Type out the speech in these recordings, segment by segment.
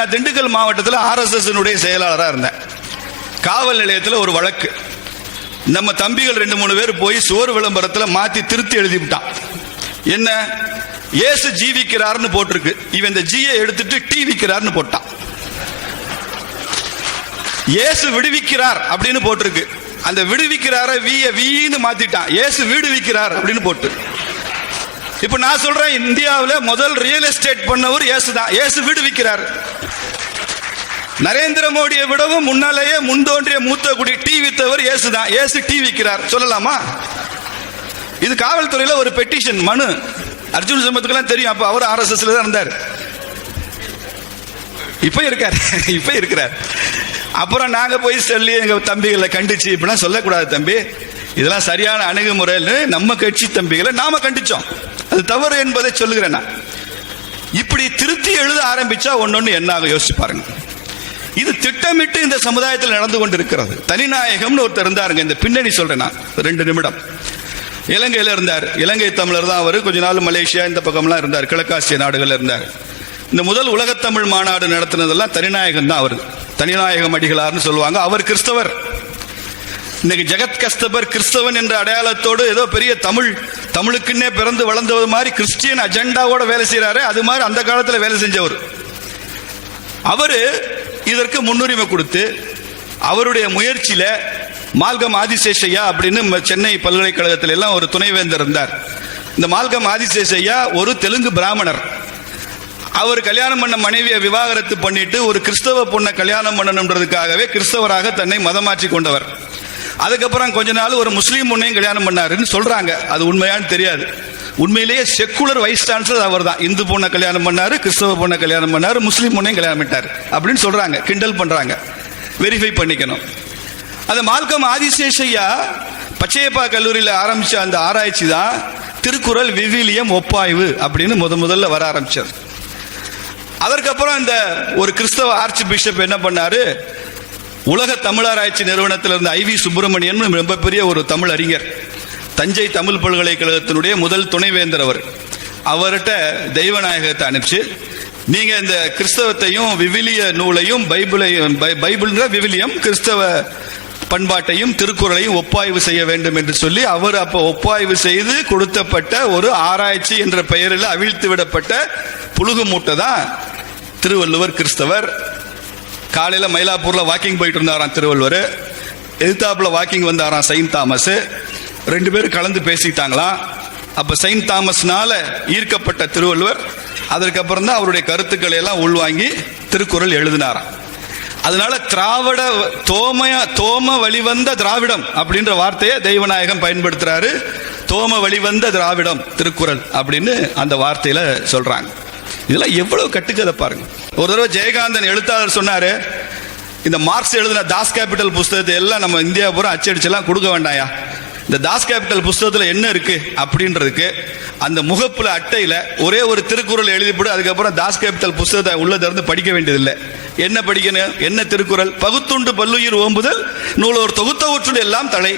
நான் திண்டுக்கல் மாவட்டத்தில் RSS செயலாளராக இருந்தேன். காவல் நிலையத்தில் ஒரு வழக்கு. நம்ம தம்பிகள் 2-3 பேர் போய் சோறு விளம்பரத்தில் மாத்தி திருத்தி எழுதி விட்டான். என்ன, இயேசு ஜீவிக்கிறார்னு போட்டிருக்கு, இவன் இந்த ஜீயை எடுத்துட்டு டீ விக்கிறார்னு போட்டான். இயேசு விடுவிக்கிறார் அப்படின்னு போட்டிருக்கு, அந்த விடுவிக்கிறார வீன்னு மாத்திட்டான், இயேசு விடுவிக்கிறார் அப்படின்னு போட்டு. இப்ப நான் சொல்றேன், இந்தியாவில் முதல் ரியல் எஸ்டேட் பண்ணவர் இயேசு தான். இயேசு விடுவிக்கிறார். நரேந்திர மோடியை விடவும் முன்னாலேயே முன்தோன்றிய மூத்த குடி டீ வித்தவர் இயேசு தான். இயேசு டீ விக்கிறார் சொல்லலாமா? இது காவல்துறையில் ஒரு பெட்டிஷன் மனு. அர்ஜுன் சம்பத்துக்கெல்லாம் தெரியும், அப்ப அவர் RSSல தான் இருந்தார். இப்ப இருக்கிறார். அப்புறம் நாங்க போய் சொல்லி எங்க தம்பிகளை கண்டிச்சு, இப்படிலாம் சொல்லக்கூடாது தம்பி, இதெல்லாம் சரியான அணுகுமுறைன்னு நம்ம கட்சி தம்பிகளை நாம கண்டிச்சோம். அது தவறு என்பதை சொல்லுகிறேன். இப்படி திருத்தி எழுத ஆரம்பிச்சா ஒன்னொன்னு என்ன ஆகும் யோசிச்சு பாருங்க. இது திட்டமிட்டு இந்த சமுதாயத்தில் நடந்து கொண்டிருக்கிறது. தனிநாயகம்னு ஒருத்தர் இருந்தாருங்க, இந்த பின்னணி சொல்றேன் நான் 2 நிமிடம். இலங்கையில் இருந்தார், இலங்கை தமிழர் தான் அவர். கொஞ்ச நாள் மலேசியா இந்த பக்கம்லாம் இருந்தார், கிழக்காசிய நாடுகள் இருந்தார். இந்த முதல் உலகத்தமிழ் மாநாடு நடத்தினதெல்லாம் தனிநாயகம் தான். அவர் தனிநாயகம் அடிகளார்னு சொல்லுவாங்க. அவர் கிறிஸ்தவர். இன்னைக்கு ஜெகத் கஸ்தபர் கிறிஸ்தவன் என்ற அடையாளத்தோடு ஏதோ பெரிய தமிழுக்குன்னே பிறந்து வளர்ந்தது மாதிரி கிறிஸ்டியன் அஜெண்டாவோட வேலை செய்யறாரு. அது மாதிரி அந்த காலத்தில் வேலை செஞ்சவர். அவரு இதற்கு முன்னுரிமை கொடுத்து அவருடைய முயற்சியில மால்கம் ஆதிசேஷையா அப்படின்னு சென்னை பல்கலைக்கழகத்தில் எல்லாம் ஒரு துணைவேந்தர் இருந்தார். இந்த மால்கம் ஆதிசேஷையா ஒரு தெலுங்கு பிராமணர். அவர் கல்யாணம் பண்ண மனைவியை விவாகரத்து பண்ணிட்டு ஒரு கிறிஸ்தவ பொண்ணை கல்யாணம் பண்ணணுன்றதுக்காகவே கிறிஸ்தவராக தன்னை மதமாற்றி கொண்டவர். அதுக்கப்புறம் கொஞ்ச நாள் ஒரு முஸ்லீம் பொண்ணையும் கல்யாணம் பண்ணாருன்னு சொல்றாங்க. அது உண்மையான்னு தெரியாது. உண்மையிலேயே செக்குலர் வைஸ் சான்சலர் அவர் தான். இந்து பொண்ணை கல்யாணம் பண்ணாரு, கிறிஸ்தவ பொண்ணை கல்யாணம் பண்ணாரு, முஸ்லீம் பொண்ணையும் கல்யாணம் பண்ணிட்டாரு அப்படின்னு சொல்றாங்க. கிண்டல் பண்றாங்க, வெரிஃபை பண்ணிக்கணும். அந்த மால்கம் ஆதிசேஷையா பச்சையப்பா கல்லூரியில் ஆரம்பிச்ச அந்த ஆராய்ச்சி தான் திருக்குறள் விவிலியம் ஒப்பாய்வு அப்படின்னு முதல்ல வர ஆரம்பிச்சார். அதற்கப்புறம் இந்த ஒரு கிறிஸ்தவ ஆர்ச் பிஷப் என்ன பண்ணாரு, உலக தமிழராய்ச்சி நிறுவனத்தில் இருந்த IV சுப்பிரமணியன் ரொம்ப பெரிய ஒரு தமிழ் அறிஞர், தஞ்சை தமிழ் பல்கலைக்கழகத்தினுடைய முதல் துணைவேந்தர் அவர். அவர்கிட்ட தெய்வநாயகத்தை அனுப்பிச்சு, நீங்க இந்த கிறிஸ்தவத்தையும் விவிலிய நூலையும் பைபிள்ன்ற விவிலியம் கிறிஸ்தவ பண்பாட்டையும் திருக்குறளையும் ஒப்பாய்வு செய்ய வேண்டும் என்று சொல்லி அவர் அப்ப ஒப்பாய்வு செய்து கொடுத்தப்பட்ட ஒரு ஆராய்ச்சி என்ற பெயரில் அவிழ்த்து விடப்பட்ட புழுகு மூட்டை தான் திருவள்ளுவர் கிறிஸ்தவர். காலையில் மயிலாப்பூர்ல வாக்கிங் போயிட்டு இருந்தாராம் திருவள்ளுவர். எதிர்த்தாப்புல வாக்கிங் வந்தாராம் செயின்ட் தாமஸ். 2 பேரும் கலந்து பேசிட்டாங்களாம். அப்ப செயின்ட் தாமஸ்னால ஈர்க்கப்பட்ட திருவள்ளுவர் அதற்கப்புறம் தான் அவருடைய கருத்துக்களை எல்லாம் உள்வாங்கி திருக்குறள் எழுதினாராம். அதனால திராவிட தோம வழிவந்த திராவிடம் அப்படின்ற வார்த்தையை தெய்வநாயகம் பயன்படுத்துறாரு. தோம வழிவந்த திராவிடம் திருக்குறள் அப்படின்னு அந்த வார்த்தையில சொல்றாங்க. இதெல்லாம் எவ்வளவு கட்டுக்கதை பாருங்க. ஒரு தடவை ஜெயகாந்தன் எழுத்தாளர் சொன்னாரு, இந்த மார்க்ஸ் எழுதின தாஸ் கேபிட்டல் புஸ்தகத்தை எல்லாம் நம்ம இந்தியா பூரா அச்சடிச்செல்லாம் கொடுக்க வேண்டாயா, இந்த தாஸ் கேபிட்டல் புஸ்தகத்தில் என்ன இருக்கு அப்படின்றதுக்கு அந்த முகப்புல அட்டையில ஒரே ஒரு திருக்குறள் எழுதிப்படு, அதுக்கப்புறம் தாஸ் கேபிட்டல் புஸ்தகத்தை உள்ள திறந்து படிக்க வேண்டியதில்லை. என்ன படிக்கணும், என்ன திருக்குறள், பகுத்துண்டு பல்லுயிர் ஓம்புதல் நூலோர் தொகுத்தவற்றுள் எல்லாம் தலை.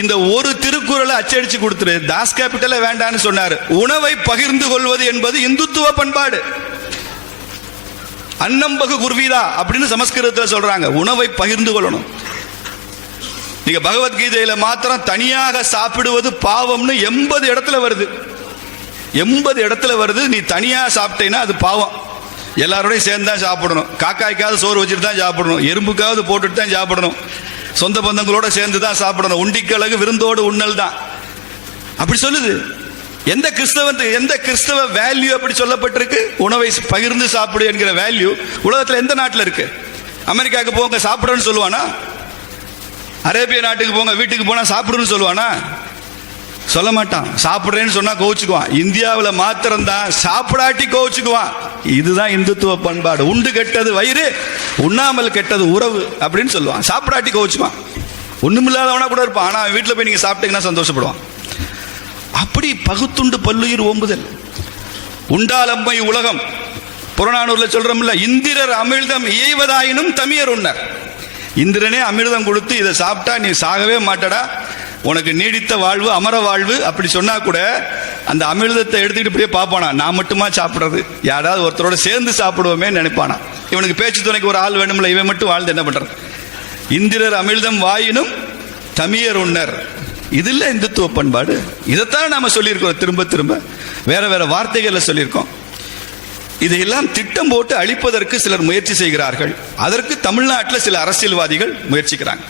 இந்த ஒரு திருக்குறளை அச்சடிச்சு கொடுத்துரு, தாஸ் கேபிட்டல வேண்டான்னு சொன்னாரு. உணவை பகிர்ந்து கொள்வது என்பது இந்துத்துவ பண்பாடு. அன்னம்பகு குர்வீதா அப்படின்னு சமஸ்கிருதத்தில் சொல்றாங்க. உணவை பகிர்ந்து கொள்ளணும். நீங்க பகவத்கீதையில மாத்திரம் தனியாக சாப்பிடுவது பாவம்னு 80 இடத்துல வருது. 80 இடத்துல வருது. நீ தனியா சாப்பிட்டேன்னா அது பாவம். எல்லாரோடையும் சேர்ந்து தான் சாப்பிடணும். காக்காய்க்காவது சோறு வச்சுட்டு தான் சாப்பிடணும், எறும்புக்காவது போட்டுட்டு தான் சாப்பிடணும், சொந்த பந்தங்களோட சேர்ந்து தான் சாப்பிடணும். உண்டிக்கழகு விருந்தோடு உண்ணல் தான் அப்படி சொல்லுது. எந்த கிறிஸ்தவ வேல்யூ அப்படி சொல்லப்பட்டிருக்கு? உணவை பகிர்ந்து சாப்பிடு என்கிற வேல்யூ உலகத்தில் எந்த நாட்டில் இருக்கு? அமெரிக்காவுக்கு போங்க சாப்பிடுன்னு சொல்லுவானா? அரேபிய நாட்டுக்கு போங்க வீட்டுக்கு போனா சாப்பிடுன்னு சொல்லுவானா? சொல்ல மாட்டான். சாப்பிடுறேன்னு சொன்னா கோவிச்சுக்குவான். இந்தியாவில் மாத்திரம்தான் சாப்பிடாட்டி கோவிச்சுக்குவான். இதுதான் இந்துத்துவ பண்பாடு. உண்டு கெட்டது வயிறு, உண்ணாமல் கெட்டது உறவு அப்படின்னு சொல்லுவான். சாப்பிடாட்டி கோவிச்சுக்குவான். ஒண்ணுமில்லாதவனா கூட இருப்பான், ஆனா வீட்டில் போய் நீங்க சாப்பிட்டீங்கன்னா சந்தோஷப்படுவான். அப்படி பகுத்துண்டு பல்லுயிர் ஓம்புதல். உண்டாலம்மை உலகம் புறநானூர்ல சொல்றோம்ல, இந்திரர் அமிழ்தம் இயைவதாயினும் தமியர் உண்ணர். இந்திரனே அமிர்தம் கொடுத்து இதை சாப்பிட்டா நீ சாகவே மாட்டடா, உனக்கு நீடித்த வாழ்வு அமர வாழ்வு அப்படி சொன்னா கூட அந்த அமிர்தத்தை எடுத்துக்கிட்டு இப்படியே பார்ப்பானா, நான் மட்டுமா சாப்பிட்றது, யாராவது ஒருத்தரோட சேர்ந்து சாப்பிடுவோமே நினைப்பானா. இவனுக்கு பேச்சு துணைக்கு ஒரு ஆள் வேணும்ல, இவன் மட்டும் வாழ்ந்து என்ன பண்றது. இந்திரர் அமிர்தம் வாயினும் தமியர் உன்னர், இது இல்ல இந்துத்துவ பண்பாடு. இதைத்தான் நாம சொல்லியிருக்கோம் திரும்ப திரும்ப, வேற வேற வார்த்தைகள்ல சொல்லியிருக்கோம். இதையெல்லாம் திட்டம் போட்டு அழிப்பதற்கு சிலர் முயற்சி செய்கிறார்கள். அதற்கு தமிழ்நாட்டில் சில அரசியல்வாதிகள் முயற்சிக்கிறாங்க.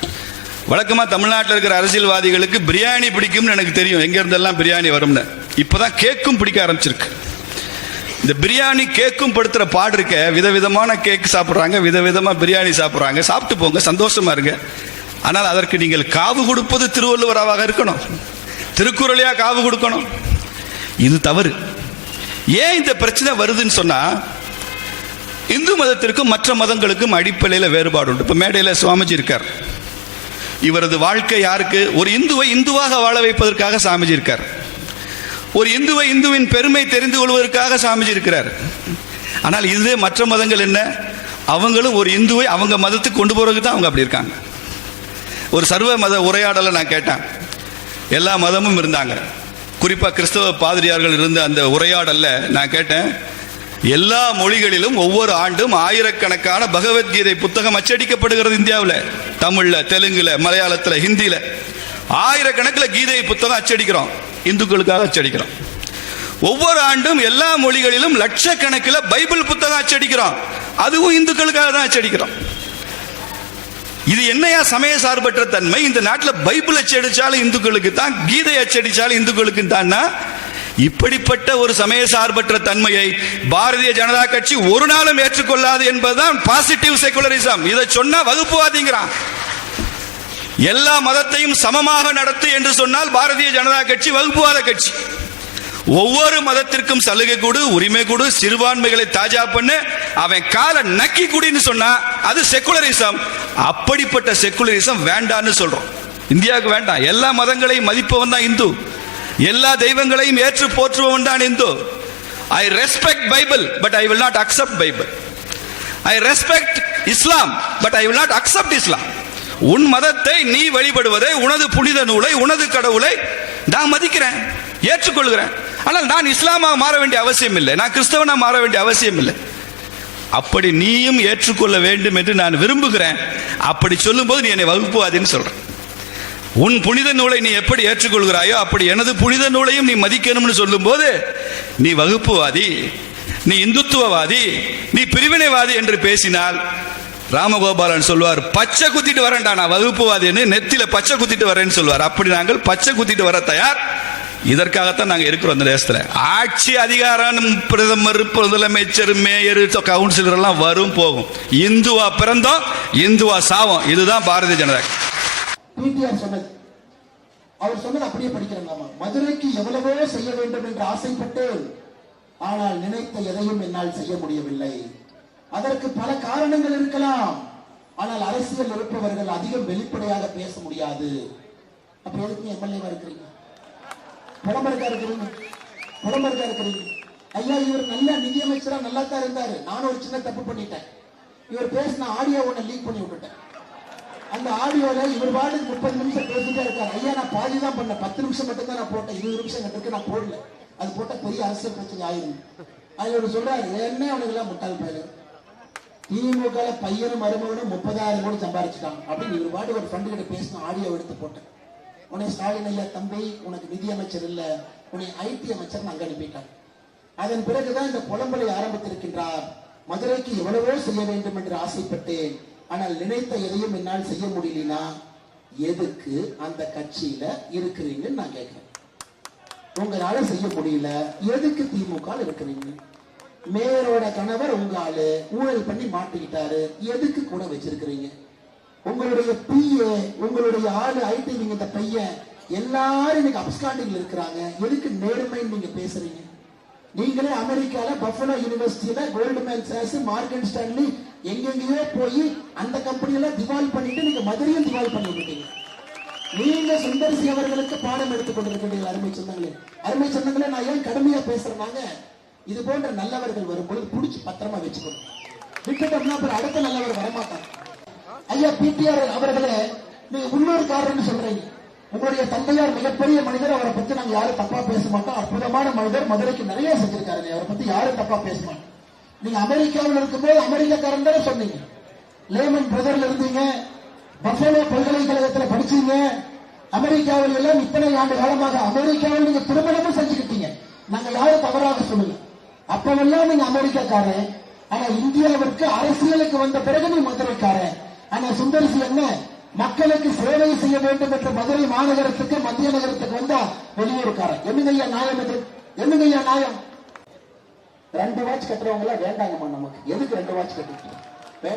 வழக்கமா தமிழ்நாட்டில் இருக்கிற அரசியல்வாதிகளுக்கு பிரியாணி பிடிக்கும்னு எனக்கு தெரியும், எங்க இருந்தெல்லாம் பிரியாணி வரும்னு. இப்பதான் கேக்கும் பிடிக்க ஆரம்பிச்சிருக்கு. இந்த பிரியாணி கேக்கும் படுத்துற பாடு இருக்க, விதவிதமான கேக் சாப்பிட்றாங்க, விதவிதமா பிரியாணி சாப்பிட்றாங்க. சாப்பிட்டு போங்க, சந்தோஷமா இருங்க. ஆனால் அதற்கு நீங்கள் காவு கொடுப்பது திருவள்ளுவராக இருக்கணும், திருக்குறளையா காவு கொடுக்கணும். இது தவறு. ஏன் இந்த பிரச்சனை வருதுன்னு சொன்னா, இந்து மதத்திற்கும் மற்ற மதங்களுக்கும் அடிப்படையில் வேறுபாடு உண்டு. இப்ப மேடையில் சுவாமிஜி இருக்கார். இவரது வாழ்க்கை யாருக்கு? ஒரு இந்துவை இந்துவாக வாழ வைப்பதற்காக சாமிஜி இருக்கார். ஒரு இந்துவை இந்துவின் பெருமை தெரிந்து கொள்வதற்காக சாமிஜி இருக்கிறார். ஆனால் இதுவே மற்ற மதங்கள் என்ன, அவங்களும் ஒரு இந்துவை அவங்க மதத்துக்கு கொண்டு போறதுக்கு தான் அவங்க அப்படி இருக்காங்க. ஒரு சர்வ மத உரையாடலை நான் கேட்டேன். எல்லா மதமும் இருந்தாங்க, குறிப்பா கிறிஸ்தவ பாதிரியார்கள் இருந்த அந்த உரையாடல்ல நான் கேட்டேன், எல்லா மொழிகளிலும் ஒவ்வொரு ஆண்டும் ஆயிரக்கணக்கான பகவத்கீதை புத்தகம் அச்சடிக்கப்படுகிறது இந்தியாவில். தமிழ்ல, தெலுங்குல, மலையாளத்துல, ஹிந்தியில ஆயிரக்கணக்கில் கீதை புத்தகம் அச்சடிக்கிறோம், இந்துக்களுக்காக அச்சடிக்கிறோம். ஒவ்வொரு ஆண்டும் எல்லா மொழிகளிலும் லட்சக்கணக்கில் பைபிள் புத்தகம் அச்சடிக்கிறோம், அதுவும் இந்துக்களுக்காக தான் அச்சடிக்கிறோம். இது என்னையா சமய சார்பற்ற தன்மை? இந்த நாட்டில் பைபிள் அச்சடிச்சாலும் இந்துக்களுக்கு தான், கீதை அச்சடிச்சாலும் இந்துக்களுக்கு தான். இப்படிப்பட்ட ஒரு சமய சார்பற்ற தன்மையை பாரதிய ஜனதா கட்சி ஒரு நாளும் ஏற்றுக்கொள்ளாது என்பதுதான் பாசிட்டிவ் செகுலரிசம். இதை சொன்னா வகுப்புவாதிங்கிறான். எல்லா மதத்தையும் சமமாக நடத்து என்று சொன்னால் பாரதிய ஜனதா கட்சி வகுப்புவாத கட்சி. ஒவ்வொரு மதத்திற்கும் சலுகை கொடு, உரிமை கொடு, சிறுபான்மைகளை தாஜா பண்ணு, அவன் காலை நக்கி குடின்னு சொன்னா அது செகுலரிசம். அப்படிப்பட்ட செகுலரிசம் வேண்டான்னு சொல்றோம். இந்தியாவுக்கு வேண்டாம். எல்லா மதங்களையும் மதிப்பவன் தான் இந்து, எல்லா தெய்வங்களையும் ஏற்று போற்றுபவன் தான் இந்து. I respect Bible but I will not accept Bible. I respect Islam but I will not accept Islam. உன் மதத்தை நீ வழிபடுவதை, உனது புனித நூலை, உனது கடவுளை நான் மதிக்கிறேன், ஏற்றுக்கொள்கிறேன். ஆனால் நான் இஸ்லாமா மாற வேண்டிய அவசியம் இல்லை, நான் கிறிஸ்தவனா மாற வேண்டிய அவசியம் இல்லை. அப்படி நீயும் ஏற்றுக்கொள்ள வேண்டும் என்று நான் விரும்புகிறேன். அப்படி சொல்லும் போது நீ என்னை வகுப்புவாதின்னு சொல்றேன். உன் புனித நூலை நீ எப்படி ஏற்றுக்கொள்கிறாயோ அப்படி எனது புனித நூலையும் நீ மதிக்கணும்னு சொல்லும் போது நீ வகுப்புவாதி, நீ இந்துத்துவவாதி, நீ பிரிவினைவாதி என்று பேசினால் ராமகோபாலன் சொல்வார், பச்சை குத்திட்டு வரேன்டா நான் வகுப்புவாதின்னு, நெத்தில பச்சை குத்திட்டு வரேன்னு சொல்வார். அப்படி நாங்கள் பச்சை குத்திட்டு வர தயார். இதற்காகத்தான் நாங்கள் இருக்கிறோம். அந்த தேசத்தில் ஆட்சி அதிகாரம், பிரதமர், முதலமைச்சர், மேயர், கவுன்சிலர் எல்லாம் வரும் போகும். இந்துவா பிறந்தோம், இந்துவா சாவோம். இதுதான் பாரதிய ஜனதா. சொன்னது அவர் சொன்னது அப்படியே படிக்கிறாங்க. மதுரைக்கு எவ்வளவோ செய்ய வேண்டும் என்று ஆசைப்பட்டு, ஆனால் நினைத்த எதையும் என்னால் செய்ய முடியவில்லை. அதற்கு பல காரணங்கள் இருக்கலாம். ஆனால் அரசியல் இருப்பவர்கள் அதிகம் வெளிப்படையாக பேச முடியாது. அப்ப எதுக்கு எம்எல்ஏவா இருக்கிறீங்க, புலம்பெருக்கா இருக்கிறீங்க, புலம்பெருக்கா இருக்கிறீங்க? ஐயா, இவர் நல்ல நிதியமைச்சரா நல்லா தான் இருந்தாரு. நானும் ஒரு சின்ன தப்பு பண்ணிட்டேன். இவர் பேசின ஆடியோ ஒண்ணு லீக் பண்ணி விட்டுட்டேன். அந்த ஆடியோல இவர் பாட்டுக்கு 30 நிமிஷம் பேசிட்டே இருக்காரு. ஐயா, நான் பாதி தான் பண்ணேன், 10 நிமிஷம் மட்டும் தான் நான் போட்டேன், 20 நிமிஷம் கட்டுக்கு நான் போடல. அது போட்ட பெரிய அரசியல் பிரச்சனை ஆயிரும். அதுல ஒரு சொல்றாரு, என்ன அவனுக்கு எல்லாம் முட்டாள் பயிரு, திமுக பையனும் மருமகனும் 30,000 கோடி சம்பாதிச்சுட்டாங்க அப்படின்னு இவர் பாட்டு ஒரு ஃப்ரெண்டு கிட்ட பேசின ஆடியோ எடுத்து போட்டேன். உன்னை ஸ்டாலின் ஐயா, தம்பி உனக்கு நிதி அமைச்சர் இல்ல, உன்னை ஐடி அமைச்சர் அங்க அனுப்பிட்டாங்க. அதன் பிறகுதான் இந்த புலம்பலை ஆரம்பித்திருக்கின்றார். மதுரைக்கு எவ்வளவோ செய்ய வேண்டும் என்று ஆசைப்பட்டேன், ஆனால் நினைத்த எதையும் என்னால் செய்ய முடியலனா எதுக்கு அந்த கட்சியில இருக்கிறீங்கன்னு நான் கேட்கிறேன். உங்களால செய்ய முடியல, எதுக்கு திமுக இருக்கிறீங்க? மேயரோட கணவர் உங்க ஆளு ஊழல் பண்ணி மாட்டிக்கிட்டாரு, எதுக்கு கூட வச்சிருக்கிறீங்க? உங்களுடைய பிஏ, உங்களுடைய ஆளு ஐடி, நீங்க இந்த பையன் எல்லாரும் இன்னைக்கு அப்ஸ்காண்டிங்ல இருக்கிறாங்க, எதுக்கு நேர்மைன்னு நீங்க பேசுறீங்க? நீங்களே அமெரிக்கால பஃபலோ யூனிவர்சிட்டியில கோல்ட்மேன் சாக்ஸ், மார்கன் ஸ்டான்லி எங்கெங்கயோ போய் அந்த கம்பெனியில திவால் பண்ணிட்டு நீங்க மதுரையும் திவால் பண்ணி விட்டீங்க. நீங்க சுந்தர்சி அவர்களுக்கு பாடம் எடுத்துக் கொண்டிருக்கிறீங்க. அருமை சொந்தங்களே, அருமை சொந்தங்களே, நான் ஏன் கடுமையா பேசுறேன்னாங்க, இது போன்ற நல்லவர்கள் வரும்பொழுது புடிச்சு பத்திரமா வச்சுக்கணும். விட்டுட்டோம்னா அப்புறம் அடுத்த நல்லவர் வரமாட்டாங்க. ஐயா பிடிஆர் அவர்களே, நீங்க உள்ளூர்காரன்னு சொல்றீங்க. உங்களுடைய தந்தையார் மிகப்பெரிய மனிதர், அவரை பத்தி நாங்க யாரும் தப்பா பேச மாட்டோம். அற்புதமான மனிதர், மதுரைக்கு நிறைய செஞ்சிருக்காரு, அவரை பத்தி யாரும் தப்பா பேச மாட்டோம். நீங்க அமெரிக்காவில் இருக்கும்போது அமெரிக்காக்காரன் தானே சொன்னீங்க. லேமன் பிரதர்ல இருந்தீங்க, பஃபலோ பல்கலைக்கழகத்தில் படிச்சீங்க. அமெரிக்காவில் எல்லாம் இத்தனை ஆண்டு காலமாக அமெரிக்காவில் நீங்க திருமணமும் செஞ்சுக்கிட்டீங்க. நாங்க யாரும் தவறாக சொல்லல. அப்பவெல்லாம் நீங்க அமெரிக்காக்காரன். ஆனா இந்தியாவிற்கு அரசியலுக்கு வந்த பிறகு நீ மதுரைக்காரன். ஆனா சுந்தரிசி என்ன, மக்களுக்கு சேவை செய்ய வேண்டும் என்ற மதுரை மாநகரத்துக்கு மத்திய நகரத்துக்கு வந்தா வெளியூருக்காரன். என்னங்கய்யா நியாயம் இது? என்னங்கய்யா நியாயம்? 2 வாட்ச் கட்டுறவங்க எல்லாம் வேண்டாங்கம்மா நமக்கு. எதுக்கு 2 வாட்ச் கட்டிட்டு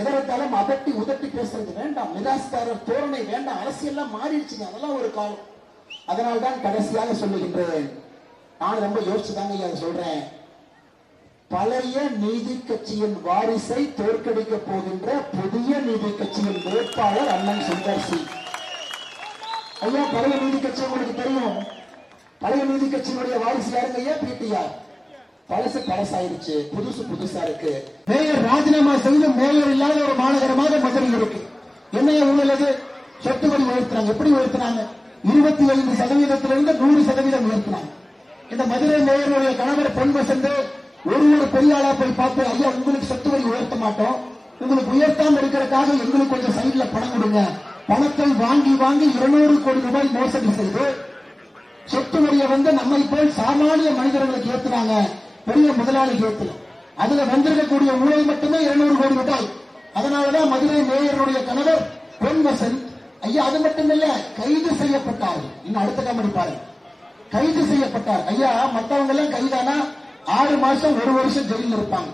எதற்காலும் அதட்டி உதட்டி பேசுறது வேண்டாம். நிராஸ்தாரர் தோரணை வேண்டாம். அரசியல்லாம் மாறிடுச்சுங்க, அதெல்லாம் ஒரு காலம். அதனால்தான் கடைசியாக சொல்லுகின்றேன், நான் ரொம்ப யோசிச்சுதாங்க ஐயா சொல்றேன். பழைய நீதி கட்சியின் வாரிசை தோற்கடிக்க போகின்ற புதிய நீதி கட்சியின் வேட்பாளர் அண்ணன் சுந்தர் சி. ஐயா, பழைய நீதி கட்சி உங்களுக்கு தெரியும். பழைய நீதி கட்சியினுடைய வாரிசு யாருங்க ஐயா? பிடிஆர். பழசு பழசாயிருச்சு, புதுசு புதுசா இருக்கு. மேயர் ராஜினாமா செய்து மேயர் இல்லாத ஒரு மாநகரமாக மதுரை இருக்கு. என்னைய உள்ளது? சொத்து வரி உயர்த்தினாங்க. எப்படி உயர்த்தினாங்க? 25% 100% உயர்த்தினாங்க. இந்த மதுரை மேயருடைய கணவர் பொன் வசந்து ஒரு பெரிய ஆளா போய் பார்த்து, ஐயா உங்களுக்கு சொத்து வரி உயர்த்த மாட்டோம், உங்களுக்கு உயர்த்தாம இருக்கிறதுக்காக எங்களுக்கு கொஞ்சம் சைட்ல பணம் கொடுங்க. பணத்தை வாங்கி வாங்கி 200 கோடி ரூபாய் மோசடி செய்து சொத்து வரியை நம்மை போல் சாமானிய மனிதர்களுக்கு ஏத்துனாங்க. பெரிய முதலாளிக்கு ஏத்துல அதுல வந்திருக்கக்கூடிய ஊழல் மட்டுமே 200 கோடி ரூபாய். அதனாலதான் மதுரை மேயருடைய கணவர் பொன் வசந்த் ஐயா அது மட்டும் இல்ல, கைது செய்யப்பட்டார். இன்னும் அடுத்த காமெடி பாருங்க, கைது செய்யப்பட்டார். ஐயா மத்தவங்க எல்லாம் கைதானா 6 மாசம் 1 வருஷம் ஜெயிலில் இருப்பாங்க.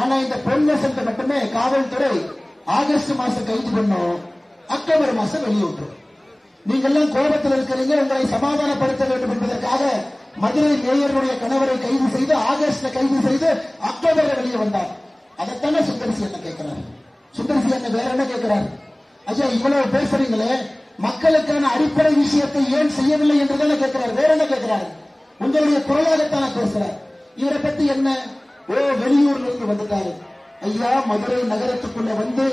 ஆனா இந்த பொன் வசந்த் மட்டுமே காவல்துறை ஆகஸ்ட் மாசம் கைது பண்ணும், அக்டோபர் மாசம் வெளியிட்டுரும். நீங்க எல்லாம் கோபத்தில் இருக்கிறீங்க, உங்களை சமாதானப்படுத்த வேண்டும் என்பதற்காக மதுரை மேயருடைய கணவரை கைது செய்து ஆகஸ்ட்ல கைது செய்து அக்டோபர்ல வெளியே வந்தார். அதைத்தானே சுந்தரிசி என்ன கேட்கிறார்? சுந்தரிசி என்ன வேற என்ன கேட்கிறார்? ஐயா இவ்வளவு பேசுறீங்களே, மக்களுக்கான அடிப்படை விஷயத்தை ஏன் செய்யவில்லை என்றுதானே கேட்கிறார். வேற என்ன கேட்கிறார்? உங்களுடைய குரலாகத்தான பேசுறார். இவரை பத்தி என்ன? ஓ வெளியூர்ல இருந்து வந்துட்டாரு. ஐயா மதுரை நகரத்துக்குள்ள வந்து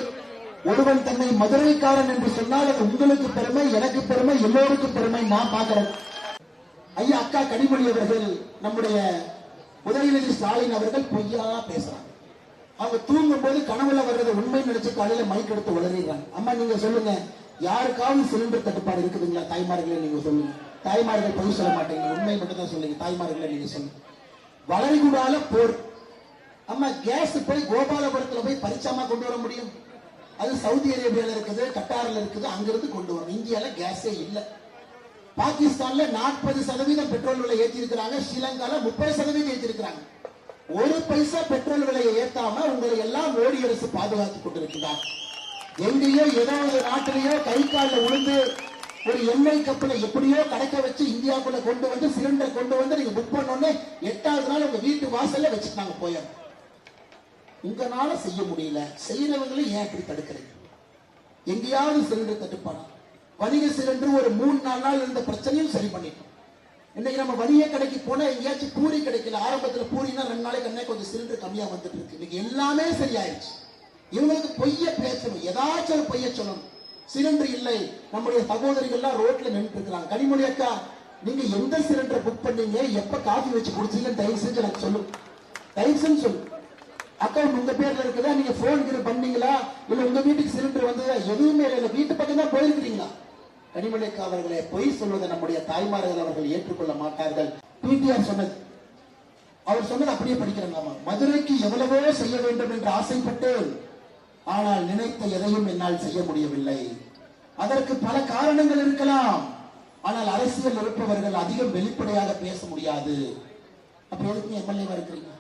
ஒருவன் தன்னை மதுரைக்காரன் என்று சொன்னால் அது உங்களுக்கு பெருமை, எனக்கு பெருமை, எல்லோருக்கும் பெருமை. நான் பாக்குறேன். ஐயா அக்கா கனிமொழி அவர்கள், நம்முடைய உதயநிதி ஸ்டாலின் அவர்கள் பொய்யா பேசுறாங்க. அவங்க தூங்கும் போது கனவுல வர்றதை உண்மை நினைச்சு காலையில மைக் எடுத்து உளறிடுறாங்க. அம்மா நீங்க சொல்லுங்க, யாருக்காவது சிலிண்டர் தட்டுப்பாடு இருக்குதுங்களா? தாய்மார்களே நீங்க சொல்லுங்க. தாய்மார்கள் பொய் சொல்ல மாட்டீங்க, உண்மை மட்டும் தான் சொல்லுங்க. தாய்மார்களே நீங்க சொல்லுங்க. வளைகுடால போர். அம்மா கேஸ் போய் கோபாலபுரத்துல போய் பரிச்சாமா கொண்டு வர முடியும்? அது சவுதி அரேபியால இருக்குது, கட்டார்ல இருக்குது, அங்கிருந்து கொண்டு வரும். இந்தியால கேஸே இல்ல. பாகிஸ்தான்ல 40% பெட்ரோல் விலை ஏற்றி இருக்கிறாங்க, ஸ்ரீலங்கால 30% ஏற்றி இருக்கிறாங்க. 1 பைசா பெட்ரோல் விலையை ஏத்தாம உங்களை எல்லாம் மோடி அரசு பாதுகாத்துக் கொண்டிருக்கிறார். எங்கேயோ ஏதோ ஒரு நாட்டிலேயோ கை காலில் விழுந்து ஒரு எண்ணெய் கப்பலை எப்படியோ கடக்க வச்சு இந்தியாவுக்குள்ள கொண்டு வந்து சிலிண்டர் கொண்டு வந்து நீங்க புக் பண்ணோன்னே 8வது நாள் உங்க வீட்டு வாசல்ல வச்சுட்டாங்க. போய் உங்களால செய்ய முடியல, செய்யறவங்களும் ஏன் இப்படி தடுக்கிறீங்க? எங்கேயாவது சிலிண்டர் தட்டுப்பாடு, வணிக சிலிண்டர் ஒரு 3-4 நாள் இருந்த பிரச்சனையும் சரி பண்ணிட்டோம். இன்னைக்கு நம்ம வணிக கடைக்கு போனா எங்கேயாச்சும் பூரி கிடைக்கல. ஆரம்பத்துல பூரினா 2 நாளைக்கு அன்னைக்கு கொஞ்சம் சிலிண்டர் கம்மியா வந்துட்டு இருக்கு. இன்னைக்கு எல்லாமே சரியாயிருச்சு. இவங்களுக்கு பொய்ய பேசணும், ஏதாச்சும் ஒரு பொய்ய சொல்லணும். சிலிண்டர் இல்லை, நம்முடைய சகோதரிகள்லாம் ரோட்ல நின்று இருக்கிறாங்க. கனிமொழி அக்கா நீங்க எந்த சிலிண்டரை புக் பண்ணீங்க, எப்ப காஃபி வச்சு குடிச்சீங்கன்னு தயவு செஞ்சு எனக்கு சொல்லு, தயவு செஞ்சு சொல்லு. அக்கௌண்ட் உங்க பேர்ல இருக்குதா? நீங்க போன் பண்ணீங்களா? இல்ல உங்க வீட்டுக்கு சிலிண்டர் வந்ததா? எதுவுமே இல்லை. வீட்டு பக்கம் தான் போயிருக்கிறீங்களா? கனிமொழி அவர்களே, பொய் சொல்வதை நம்முடைய தாய்மார்கள் அவர்கள் ஏற்றுக்கொள்ள மாட்டார்கள். பிடிஆர் சொன்னது, அவர் சொன்னது அப்படியே படிக்கிறாங்க. மதுரைக்கு எவ்வளவோ செய்ய வேண்டும் என்று ஆசைப்பட்டு, ஆனால் நினைத்த எதையும் என்னால் செய்ய முடியவில்லை. அதற்கு பல காரணங்கள் இருக்கலாம். ஆனால் அரசியல் இருப்பவர்கள் அதிகம் வெளிப்படையாக பேச முடியாது. அப்ப எதுக்கு எம்எல்ஏவா இருக்கிறீங்க?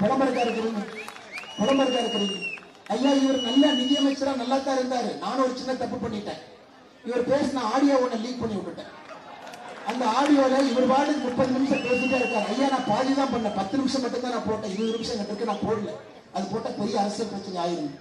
புலம்பருக்கா இருக்கிறீங்க? புலம்பருக்கா இருக்கிறீங்க? ஐயா இவர் நல்ல நிதியமைச்சரா நல்லா தான் இருந்தாரு. நானும் ஒரு சின்ன தப்பு பண்ணிட்டேன். இவர் பேசின ஆடியோ ஒண்ணு லீக் பண்ணி விட்டுட்டேன். அந்த ஆடியோல இவர் வார்டுக்கு 30 நிமிஷம் பேசிட்டே இருக்காரு. ஐயா நான் பாதி தான் பண்ணேன், 10 நிமிஷம் மட்டும் தான் நான் போட்டேன், 20 நிமிஷம் நான் போடல. அது போட்ட பெரிய அரசியல் பிரச்சனை ஆயிரும்.